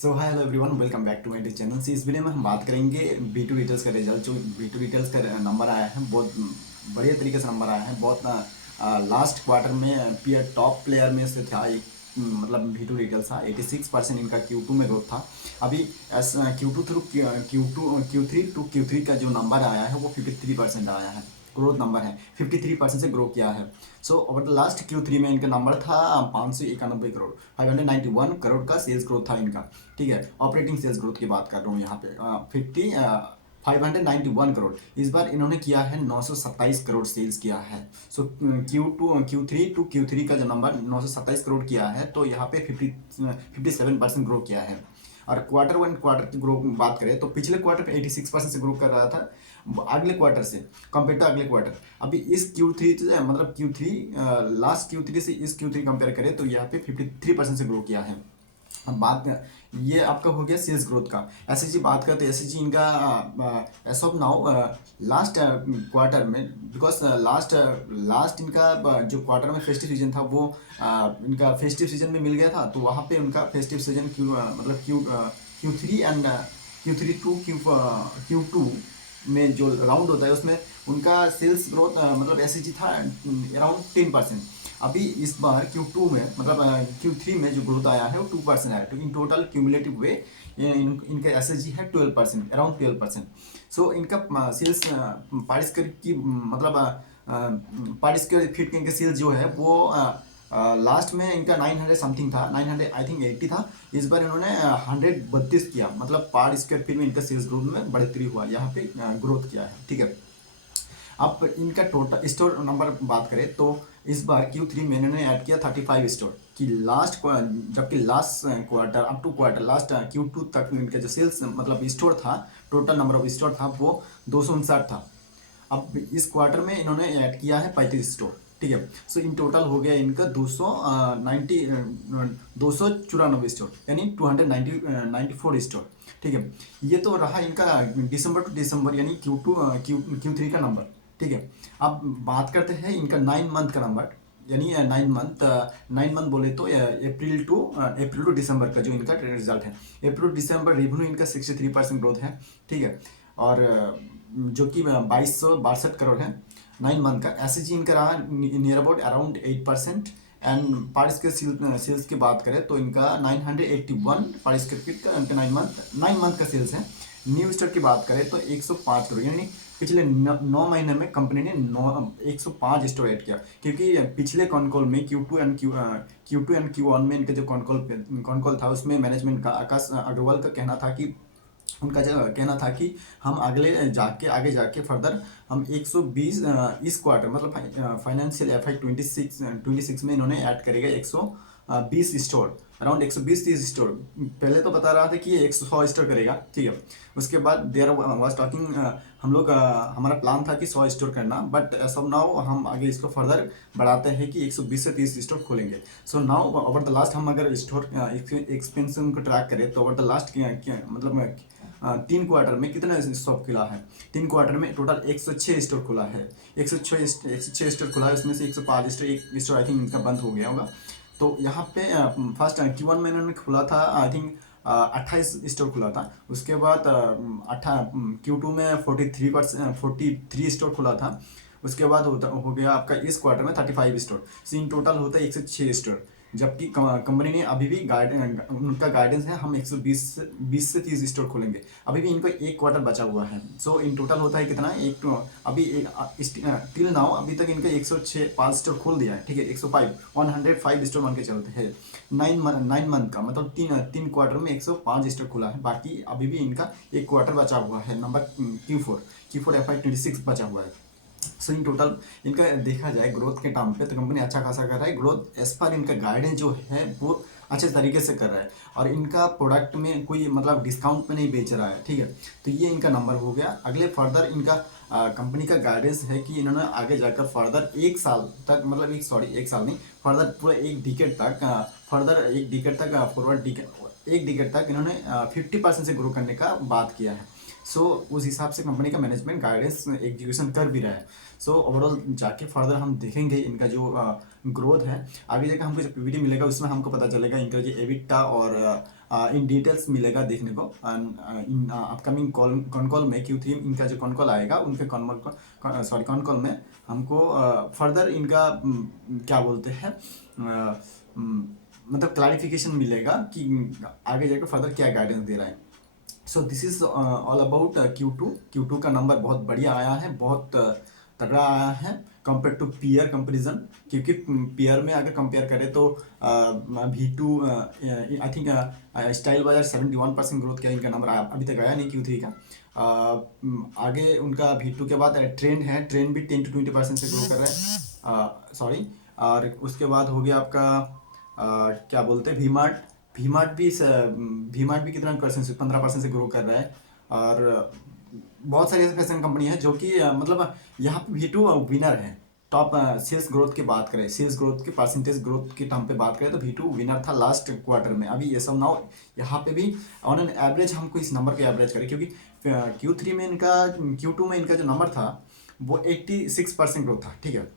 So hi hello everyone, welcome back to my channel. इस video में हम बात करेंगे B2 डिटेल्स का रिजल्ट। जो B2 डिटेल्स का नंबर आया है, बहुत बढ़िया तरीके से नंबर आया है। बहुत लास्ट क्वार्टर में पीयर टॉप प्लेयर में से था एक, मतलब B2 डिटेल्स था। 86% इनका Q2 में ग्रोथ था। अभी Q2 through Q3 to Q3 का जो नंबर आया है वो 53% आया है। ग्रोथ नंबर है, 53% से ग्रो किया है। So over the last Q3 में इनका नंबर था 591 करोड़, 591 करोड़ का सेल्स ग्रोथ था इनका। ठीक है, ऑपरेटिंग सेल्स ग्रोथ की बात कर रहा हूँ यहाँ पे। 591 करोड़। इस बार इन्होंने किया है 927 करोड़ सेल्स किया है। सो Q3 का जो नंबर 927 करोड़ किया है, तो यहाँ पे 57% ग्रो किया है। और क्वार्टर की ग्रो बात करें तो पिछले क्वार्टर पे 86% से ग्रो कर रहा था, अगले क्वार्टर से कंपेयर टू अगले क्वार्टर। अभी इस Q3 से, मतलब Q3 लास्ट Q3 से इस Q3 कंपेयर करें तो यहाँ पे 53% से ग्रो किया है। अब बात, ये आपका हो गया सेल्स ग्रोथ का। एसएसजी बात करते हैं, एसएसजी इनका S of now last quarter में, बिकॉज लास्ट इनका जो क्वार्टर में फेस्टिव सीजन था वो इनका फेस्टिव सीजन में मिल गया था। तो वहाँ पे उनका फेस्टिव सीजन मतलब Q3 and Q3 to Q2 में जो राउंड होता है उसमें उनका सेल्स ग्रोथ मतलब एसएसजी था अराउंड 10%। अभी इस बार Q2 में, मतलब Q3 में जो ग्रोथ आया है वो 2% आया। तो इन टोटल क्यूमुलेटिव वे इनका एसएसजी है 12%, अराउंड 12%। सो इनका सेल्स पर स्क्वायर की, मतलब पर स्क्वायर फीट के इनके सेल्स जो है वो लास्ट में इनका 900 समथिंग था, 900 आई थिंक 80 था। इस बार इन्होंने 132 किया, मतलब पर स्क्वायर फीट में इनका सेल्स ग्रोथ में बढ़ोतरी हुआ, यहाँ पे ग्रोथ किया है। ठीक है, अब इनका टोटल स्टोर नंबर बात करें तो इस बार Q3 में इन्होंने ऐड किया 35 स्टोर कि जबकि last quarter up to quarter last Q2 तक इनका जो सेल्स मतलब स्टोर था, टोटल नंबर ऑफ स्टोर था वो 259 था। अब इस क्वार्टर में इन्होंने ऐड किया है 35 स्टोर। ठीक है, सो इन टोटल हो गया इनका 294 स्टोर, यानी 294 स्टोर। ठीक है, ये तो रहा इनका दिसंबर टू दिसंबर यानी Q3 का नंबर। ठीक है, अब बात करते हैं इनका 9 मंथ का नंबर, यानी 9 मंथ बोले तो अप्रैल टू दिसंबर का जो इनका रिजल्ट है। अप्रैल टू दिसंबर रेवेन्यू इनका 63% ग्रोथ है। ठीक है, और जो कि 2262 करोड़ है 9 मंथ का। एस इनका रहा नियर अबाउट अराउंड 8%। एंड पर स्क्वायर सेल्स की बात करें तो इनका 981 पर स्क्वायर फीट का इनका 9 मंथ का सेल्स है। न्यू स्टोर की बात करें तो 105 करोड़, यानी पिछले 9 महीने में कंपनी ने 105 स्टोर ऐड किया। क्योंकि पिछले कॉनकॉल में Q2 एंड Q1 में इनका जो कॉनकॉल था उसमें मैनेजमेंट का आकाश अग्रवाल का कहना था कि, उनका जो कहना था कि हम आगे जाके फर्दर हम 120 इस क्वार्टर मतलब फाइनेंशियल FY 26 में इन्होंने ऐड करेगा 120 स्टोर, अराउंड 120-30 स्टोर। पहले तो बता रहा था कि ये 100 स्टोर करेगा। ठीक है, उसके बाद देयर वाज टॉकिंग, हम लोग हमारा प्लान था कि 100 स्टोर करना, बट एज ऑफ नाउ हम आगे इसको फर्दर बढ़ाते हैं कि 120 से 30 स्टोर खोलेंगे। So now over the last हम अगर स्टोर एक्सपेंशन को ट्रैक करें तो ओवर द लास्ट मतलब 3 क्वार्टर में कितना शॉप खुला है। 3 क्वार्टर में टोटल 106 स्टोर खुला है। 106 स्टोर खुला है, उसमें से 105 स्टोर, एक स्टोर आई थिंक इनका बंद हो गया होगा। तो यहाँ पे फर्स्ट Q1 में इन्होंने खुला था आई थिंक 28 स्टोर खुला था। उसके बाद Q2 में 43 स्टोर खुला था। उसके बाद हो गया आपका इस क्वार्टर में 35 स्टोर। सो इन टोटल होता है 106 स्टोर। जबकि कंपनी ने अभी भी उनका गाइडेंस है हम 120 से 30 स्टोर खोलेंगे। अभी भी इनको एक क्वार्टर बचा हुआ है। सो इन टोटल होता है कितना, एक अभी टिल नाउ अभी तक इनका 106 5 स्टोर खोल दिया है। ठीक है, 105 स्टोर मान के चलते हैं। 9 मंथ का मतलब तीन क्वार्टर में 105 स्टोर खुला है। बाकी अभी भी इनका एक क्वार्टर बचा हुआ है, नंबर Q4 FY 26 बचा हुआ है। सो इन टोटल इनका देखा जाए ग्रोथ के टाइम पे तो कंपनी अच्छा खासा कर रहा है। ग्रोथ एज पर इनका गाइडेंस जो है वो अच्छे तरीके से कर रहा है, और इनका प्रोडक्ट में कोई मतलब डिस्काउंट पे नहीं बेच रहा है। ठीक है, तो ये इनका नंबर हो गया। अगले फर्दर इनका कंपनी का गाइडेंस है कि इन्होंने आगे जाकर फर्दर एक साल तक, मतलब एक साल नहीं, फर्दर पूरा एक डिकेड तक एक डिकेड तक इन्होंने 50% से ग्रो करने का बात किया है। सो उस हिसाब से कंपनी का मैनेजमेंट गाइडेंस एग्जीक्यूशन कर भी रहा है। सो ओवरऑल जाके फर्दर हम देखेंगे इनका जो ग्रोथ है। आगे जाकर हमको जो PPT मिलेगा उसमें हमको पता चलेगा इनका जो एबिटा और इन डिटेल्स मिलेगा देखने को इन अपकमिंग कॉन कॉल में Q3 इनका जो कॉन कॉल आएगा उनके कॉन कॉल में हमको फर्दर इनका क्या बोलते हैं मतलब क्लैरिफिकेशन मिलेगा कि आगे जाकर फर्दर क्या गाइडेंस दे रहा है। So this is all about Q2 का नंबर बहुत बढ़िया आया है, बहुत तगड़ा आया है कंपेयर टू पीयर कंपेरिजन, क्योंकि पीयर में अगर कंपेयर करें तो V2 आई थिंक स्टाइल बाजार 71% ग्रोथ का इनका नंबर अभी तक आया नहीं Q3 का। आगे उनका V2 के बाद ट्रेंड भी 10 to 20% से ग्रो कर रहा है, सॉरी। और उसके बाद हो गया आपका क्या बोलते हैं वी मार्ट भी कितना परसेंट से 15% से ग्रो कर रहा है। और बहुत सारी ऐसी फैशन कंपनी है जो कि मतलब यहाँ पे V2 विनर है। टॉप सेल्स ग्रोथ की बात करें, सेल्स ग्रोथ की परसेंटेज ग्रोथ के टर्म पे बात करें तो V2 विनर था लास्ट क्वार्टर में। अभी ये सब नाउ यहाँ पे भी ऑन एन एवरेज हमको इस नंबर पे एवरेज करें, क्योंकि Q2 में इनका जो नंबर था वो 86% ग्रोथ था, ठीक है।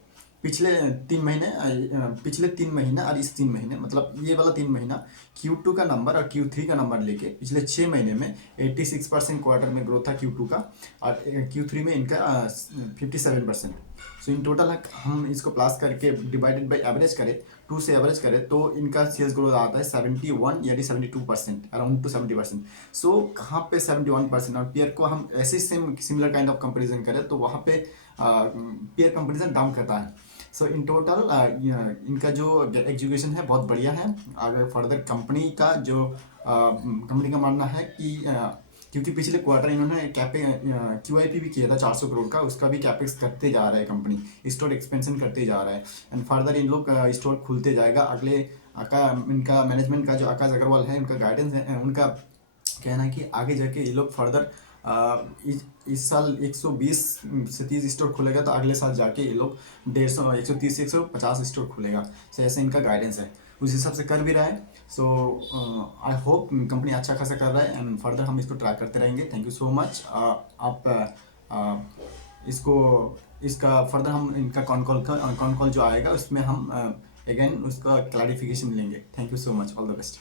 पिछले 3 महीने और इस 3 महीने मतलब ये वाला 3 महीना Q2 का नंबर और Q3 का नंबर लेके पिछले 6 महीने में 86% क्वार्टर में ग्रोथ था Q2 का, और Q3 में इनका 57%। सो इन टोटल हम इसको प्लस करके डिवाइडेड बाई एवरेज करें, 2 से एवरेज करें तो इनका सेल्स ग्रोथ आता है 71 यानी 72%, अराउंड टू 70%। सो कहाँ पे 71%, और पेयर को हम ऐसे सिमिलर काइंड ऑफ कंपेरिजन करें तो वहाँ पे पेयर कंपेरिजन डाउन करता है। सो इन टोटल इनका जो एग्जीक्यूशन है बहुत बढ़िया है। अगर फर्दर कंपनी का मानना है कि क्योंकि पिछले क्वार्टर इन्होंने QIP भी किया था 400 करोड़ का, उसका भी कैपेक्स करते जा रहा है कंपनी, स्टोर एक्सपेंशन करते जा रहा है। एंड फर्दर इन लोग स्टोर खुलते जाएगा। अगले इनका मैनेजमेंट का जो आकाश अग्रवाल है, उनका गाइडेंस है, उनका कहना है कि आगे जाके ये लोग फर्दर इस साल 120 से 30 स्टोर खुलेगा तो अगले साल जाके ये लोग 150 130 से 150 स्टोर खुलेगा। सो ऐसे इनका गाइडेंस है, उस हिसाब से कर भी रहा है। सो आई होप कंपनी अच्छा खासा कर रहा है एंड फर्दर हम इसको ट्रैक करते रहेंगे। Thank you so much. आप इसका फर्दर हम इनका कॉन कॉल जो आएगा उसमें हम अगेन उसका क्लैरिफिकेशन लेंगे। Thank you so much, all the best.